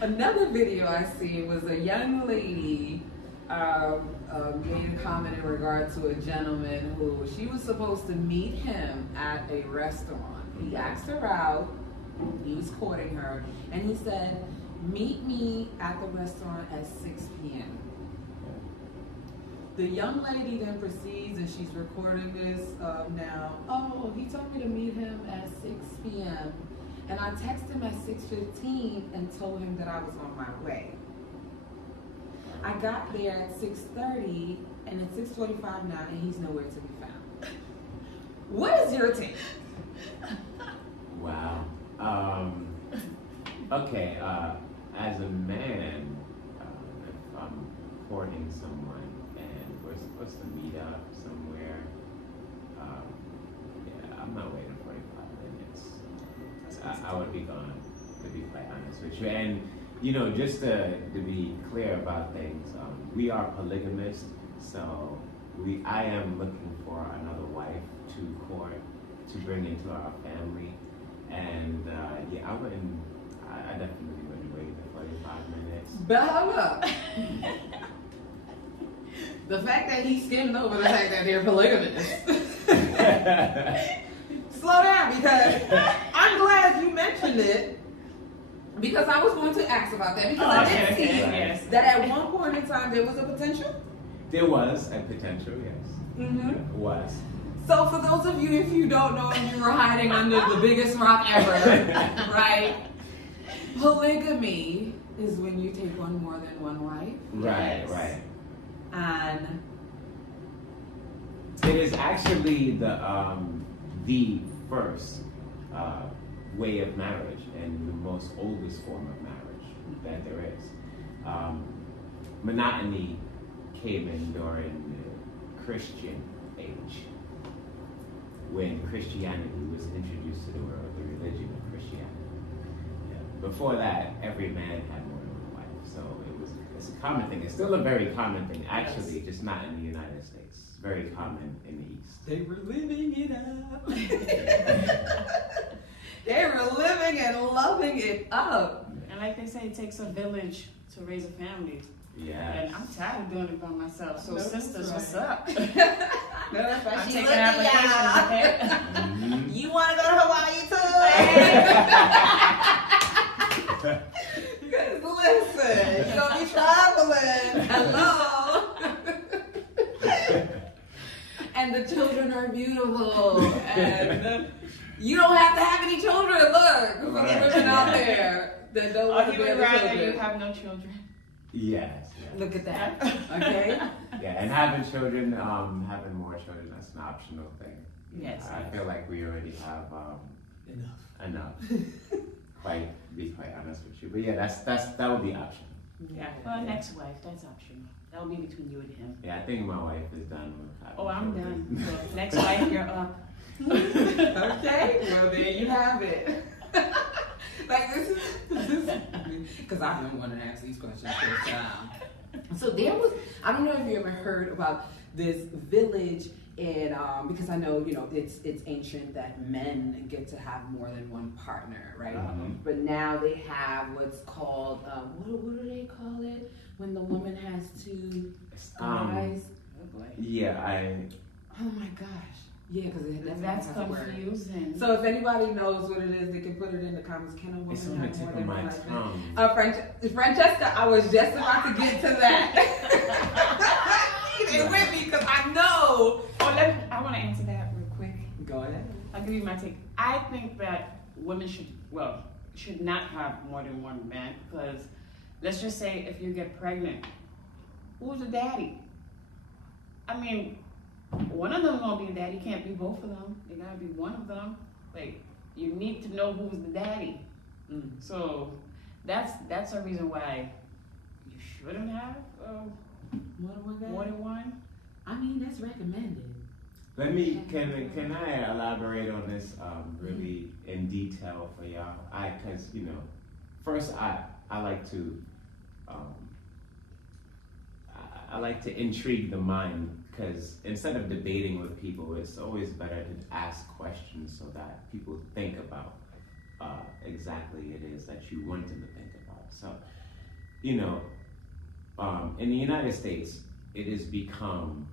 Another video I see was a young lady made a comment in regard to a gentleman who she was supposed to meet him at a restaurant. He asked her out, he was courting her, and he said, meet me at the restaurant at 6 p.m. The young lady then proceeds, and she's recording this now. Oh, he told me to meet him at 6 p.m. And I texted him at 6:15 and told him that I was on my way. I got there at 6:30, and it's 6:45 now, and he's nowhere to be found. What is your take? Wow. Okay, as a man, if I'm courting someone and we're supposed to meet up somewhere, yeah, I'm not waiting 45 minutes. I would be gone, to be quite honest with you. And, you know, just to be clear about things, we are polygamists, so I am looking for another wife to court, to bring into our family. And yeah, I definitely wouldn't wait the 45 minutes. But hold up. The fact that he skimmed over the fact that they're polygamists. Slow down, because I'm glad you mentioned it, because I was going to ask about that, because I did see that at one point in time there was a potential. There was a potential, yes. Mm-hmm. It was. So for those of you, if you don't know, you were hiding under the biggest rock ever, right? Polygamy is when you take on more than one wife. Right, right. And it is actually the first way of marriage and the most oldest form of marriage that there is. Monotony came in during the Christian age, when Christianity was introduced to the world, the religion of Christianity. Yeah. Before that, every man had more than one wife, so it's a common thing. It's still a very common thing, actually, just not in the United States. Very common in the East. They were living it up. They were living and loving it up. And like they say, it takes a village to raise a family. Yeah. And I'm tired of doing it by myself. So sisters, what's up? I'm taking applications, okay? Mm-hmm. You want to go to Hawaii too? Because listen, you're gonna be traveling. Hello. And the children are beautiful, and you don't have to have any children. Look, for the women out there that don't want to bear the children. You have no children. Yes. Look at that. Okay. Yeah, and having children, having more children, that's an optional thing. Yes. I feel like we already have enough. Be quite honest with you. But yeah, that would be optional. Yeah. Well, next wife, that's optional. That will be between you and him. Yeah, I think my wife is done with having I'm children. done. So next wife, you're up. Okay. Well, there you have it. Like this is because I've been wanting to ask these questions for a time. So there was, I don't know if you ever heard about this village in, because I know, you know, it's ancient that men get to have more than one partner, right? But now they have what's called, what do they call it? When the woman has two guys? Oh boy. Yeah, oh my gosh. Yeah, because that's confusing. So if anybody knows what it is, they can put it in the comments. Can a woman it's on the have tip more of than my one tongue. Francesca, I was just about to get to that. It with me because I know. I want to answer that real quick. Go ahead. I'll give you my take. I think that women should not have more than one man, because let's just say if you get pregnant, who's the daddy? I mean, one of them gonna be a daddy. Can't be both of them. They gotta be one of them. Like, you need to know who's the daddy. So that's a reason why you shouldn't have more than one. I mean, that's recommended. Can I elaborate on this really in detail for y'all? Because you know, first I like to I like to intrigue the mind, because instead of debating with people, it's always better to ask questions so that people think about exactly it is that you want them to think about. So, you know, in the United States, it has become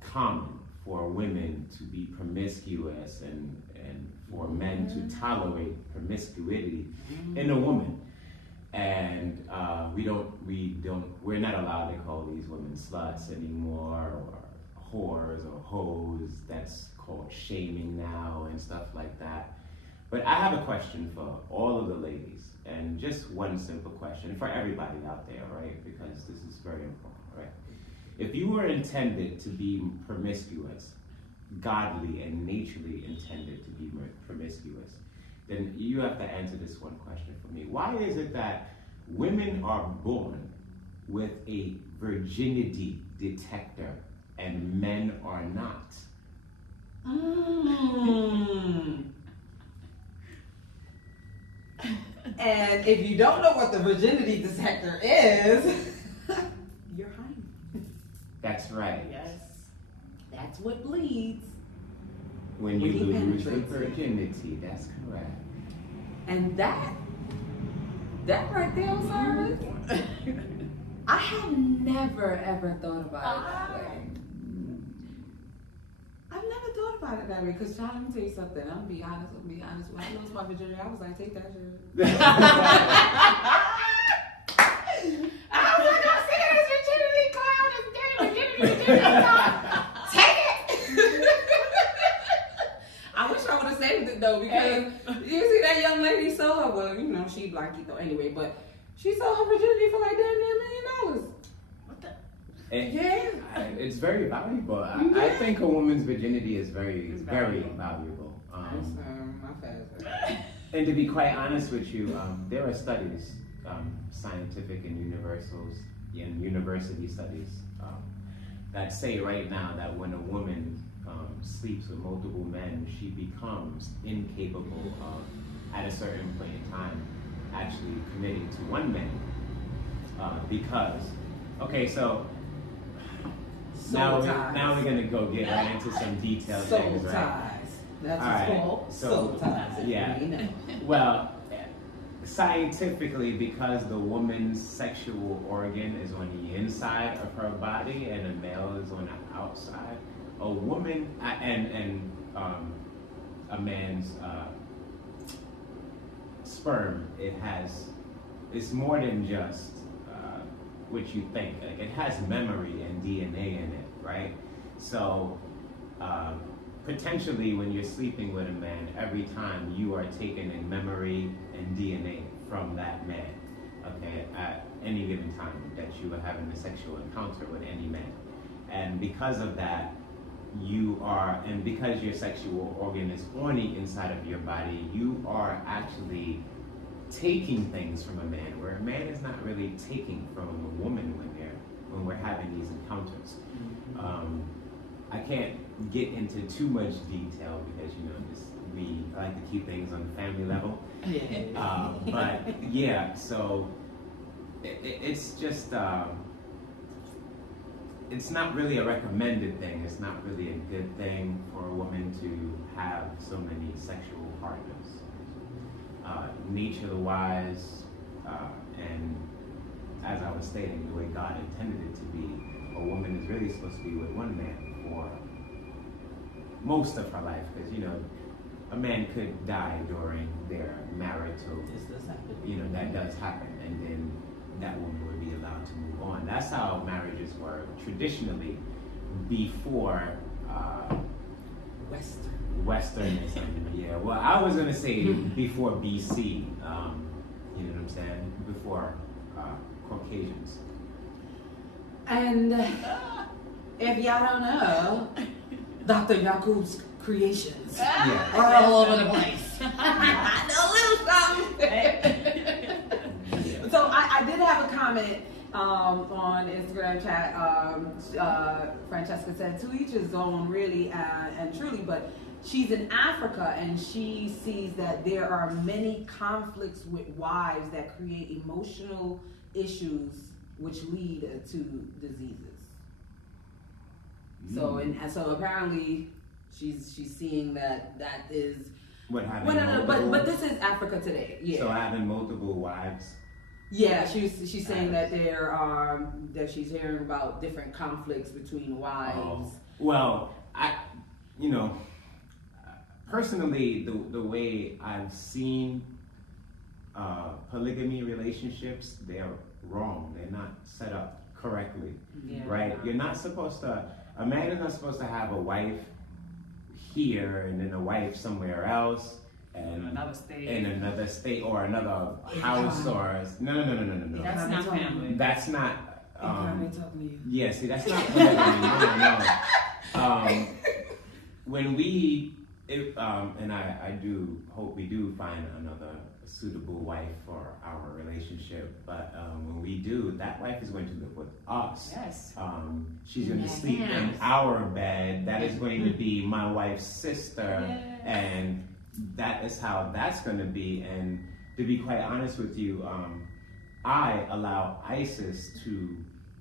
common for women to be promiscuous and for men to tolerate promiscuity in a woman. And we're not allowed to call these women sluts anymore, or whores or hoes. That's called shaming now and stuff like that. But I have a question for all of the ladies, and just one simple question for everybody out there, right? Because this is very important, right? If you were intended to be promiscuous, godly and naturally intended to be promiscuous, then you have to answer this one question for me. Why is it that women are born with a virginity detector and men are not? And if you don't know what the virginity detector is, you're hiding. That's right. Yes. That's what bleeds. When you lose the virginity, that's correct. And that right there, Osiris, I have never ever thought about it that way. I've never thought about it that way, because child, let me tell you something. I'm gonna be honest. When I lost my virginity, I was like, take that shit. I was like, I'm sick of this virginity clown, this gay virginity clown. Take it. I wish I would have saved it though, because you see that young lady sold her, well, you know, she blanked though anyway, but she sold her virginity for like damn near $1 million. What the? It's very valuable. I think a woman's virginity is very valuable. My favorite. And to be quite honest with you, there are studies, scientific and university studies, that say right now that when a woman sleeps with multiple men, she becomes incapable of, at a certain point in time, actually committing to one man. Because, okay, so now we're gonna go get right into some detailed things, right? Ties. That's what's called soul ties. Yeah. Well, scientifically, because the woman's sexual organ is on the inside of her body and a male is on the outside, a woman and a man's sperm, it's more than just what you think. Like, it has memory and DNA in it, right? So potentially when you're sleeping with a man, every time you are taking in memory and DNA from that man, okay, at any given time that you are having a sexual encounter with any man. And because of that, and because your sexual organ is on the inside of your body, you are actually taking things from a man, where a man is not really taking from a woman when we're having these encounters. I can't get into too much detail because, you know, we like to keep things on the family level. But yeah, so it's just, it's not really a recommended thing. It's not really a good thing for a woman to have so many sexual partners. Nature-wise, and as I was stating, the way God intended it to be, a woman is really supposed to be with one man for most of her life, because, you know, a man could die during their marital, you know, that does happen, and then that woman would be allowed to move on. That's how marriages were traditionally before Westernism. Yeah, well, I was going to say before BC, you know what I'm saying? Before Caucasians. And if y'all don't know, Dr. Yakub's creations are all over the place. A little something. So I did have a comment on Instagram chat. Francesca said, to each his own, really and truly, but she's in Africa and she sees that there are many conflicts with wives that create emotional issues which lead to diseases. So apparently she's seeing that is What having Well, no, multiple? but this is Africa today. Yeah. So having multiple wives. Yeah, she's saying that that she's hearing about different conflicts between wives. Well, personally, the way I've seen polygamy relationships, they're wrong. They're not set up correctly, right? You're not supposed to. A man is not supposed to have a wife here and then a wife somewhere else. And in another state or another house or no. That's not family. That's not. Yeah, see, that's not polygamy. No. When we, and I do hope we do find another suitable wife for our relationship. But when we do, that wife is going to live with us. Yes. She's going to sleep in our bed. That is going to be my wife's sister, and that is how that's going to be. And to be quite honest with you, I allow ISIS to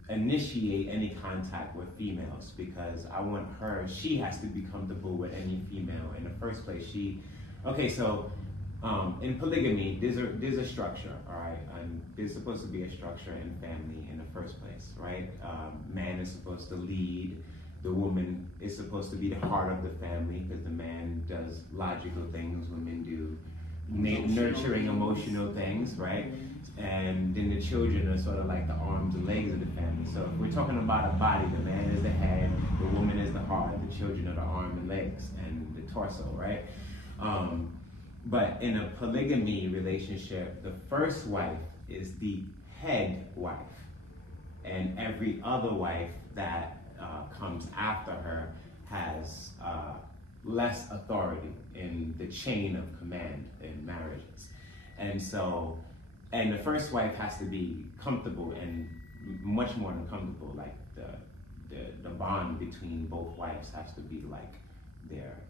initiate any contact with females because I want she has to be comfortable with any female in the first place. In polygamy, there's a structure, all right? And there's supposed to be a structure in family in the first place, right? Man is supposed to lead. The woman is supposed to be the heart of the family because the man does logical things, women do nurturing, emotional things, right? And then the children are sort of like the arms and legs of the family. So if we're talking about a body, the man is the head, the woman is the heart, the children are the arm and legs and the torso, right? But in a polygamy relationship, the first wife is the head wife, and every other wife that comes after her has less authority in the chain of command in marriages. And the first wife has to be comfortable, and much more than comfortable, like the bond between both wives has to be like their,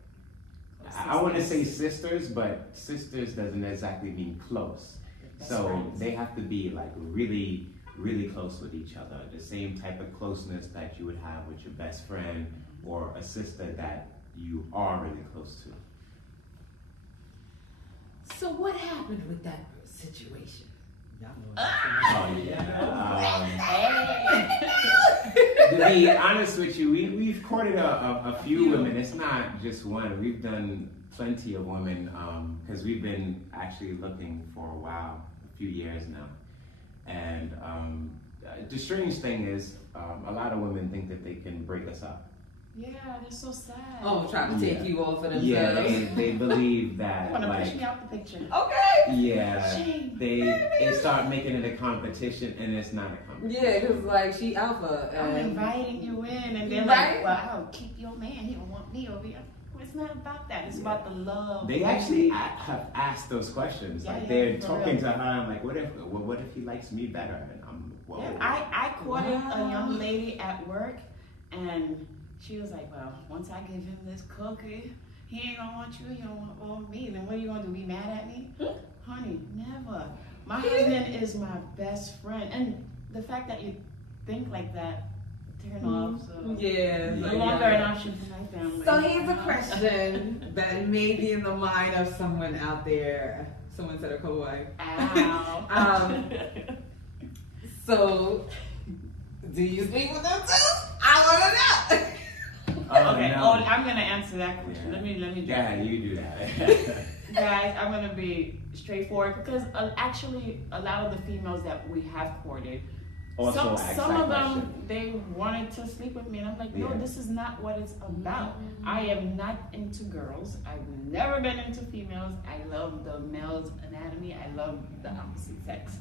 I want to say sisters, but sisters doesn't exactly mean close. So they have to be like really, really close with each other. The same type of closeness that you would have with your best friend or a sister that you are really close to. So what happened with that situation? To be honest with you, we've courted a few women. It's not just one. We've done plenty of women because we've been actually looking for a while, a few years now. And the strange thing is, a lot of women think that they can break us up. Yeah, they're so sad. Oh, trying to take you off of themselves. Yeah, they believe that. You want to push me out the picture? Okay. Yeah, Shame. they start making it a competition, and it's not a competition. Yeah, because like she alpha. I'm inviting you in, and they're like, "Well, I'll keep your man. He don't want me over here." It's not about that. It's about the love. They actually have asked those questions. Yeah, like yeah, they're talking to her. I'm like, what if he likes me better? And I'm, whoa. Yeah, I courted a young lady at work, and she was like, well, once I give him this cookie, he ain't gonna want you, he don't want me. Then what are you gonna do, be mad at me? Honey, never. My husband is my best friend. And the fact that you think like that, turn off. So yeah. No longer an option for my family. So here's a question that may be in the mind of someone out there. Someone said a co-wife. Ow. So, do you sleep with them too? I want to know. Okay, no. I'm gonna answer that question. Let me Yeah, you do that. Guys, I'm gonna be straightforward because actually a lot of the females that we have courted, Also some of them they wanted to sleep with me, and I'm like, no, this is not what it's about. I am not into girls. I've never been into females. I love the male's anatomy. I love the opposite sex,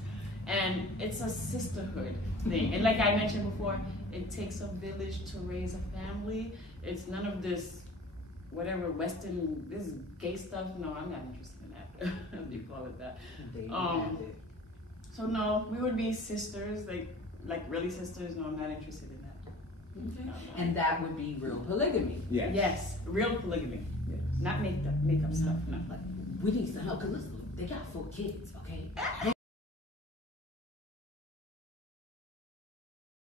and it's a sisterhood thing. And like I mentioned before, it takes a village to raise a family. It's none of this, whatever Western, this gay stuff. No, I'm not interested in that. How do you call it that? So no, we would be sisters, like really sisters. No, I'm not interested in that. Okay. And that would be real polygamy. Yes. Yes, real polygamy. Yes. Not makeup stuff. No. Like, we need some help because they got 4 kids, okay?